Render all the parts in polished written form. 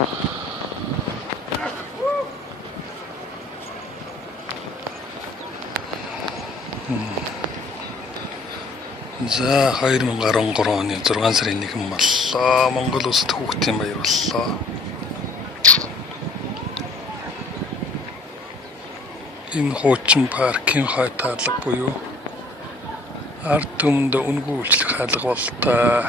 За 2013 оны 6 сарын 1 боллоо. Монгол улсад хүүхдийн баяр боллоо. Энэ хуучин паркийн хайтаалга буюу ард түмэнд үнгүй үйлчлэх хаалга болтой.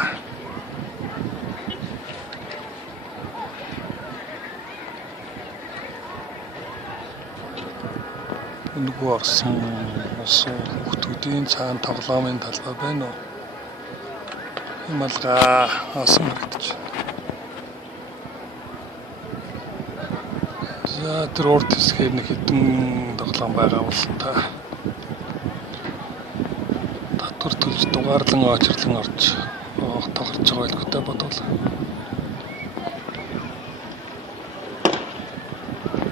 Үнгүй орсон хүүхдүүдийн цаана тоглоомын талбай байна уу? Хималга асан харагдаж байна. За тэр урд хэсгээр нэг хэдэн тоглоом байгаа болсон та. Татвар төлж дугаарлан очрлон орж тоглож байгаа байлгүйтэй бодвол.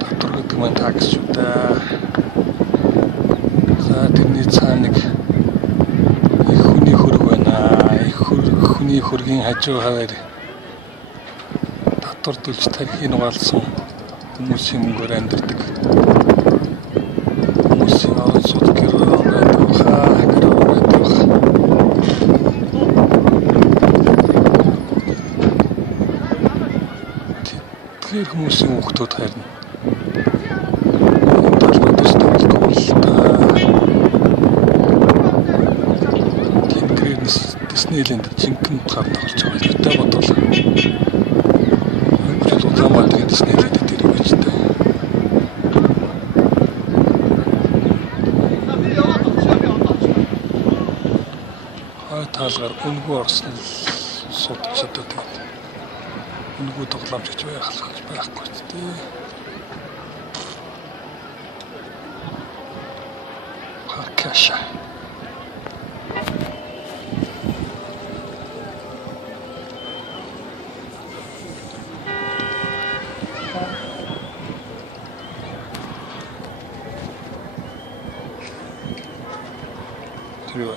Татвар гэдэг маань такс шүү дээ. За тэрний цаана нэг их хүний хөрөг байна. Их хүний хөргийн хажуу хаваар татвар төлж тархийг нугаалсан хүмүүсийн мөнгөөр амьдардаг. Хүмүүсийн орон сууц гэрээ байдаг. Тэгэхээр хүмүүсийн хүүхдүүд харна. Диснейленд жинхэнэ утгаар тоглож байгаа хэлбэртэй бодвол хөлбөрөл Улаанбаатарын Диснейленд дээр байж таа. Таалгаар үнгүй орсон судалчдад тэгээд үнгүй тоглоомч гэж байхгүй ч тийм. Харкаша. Трюэ.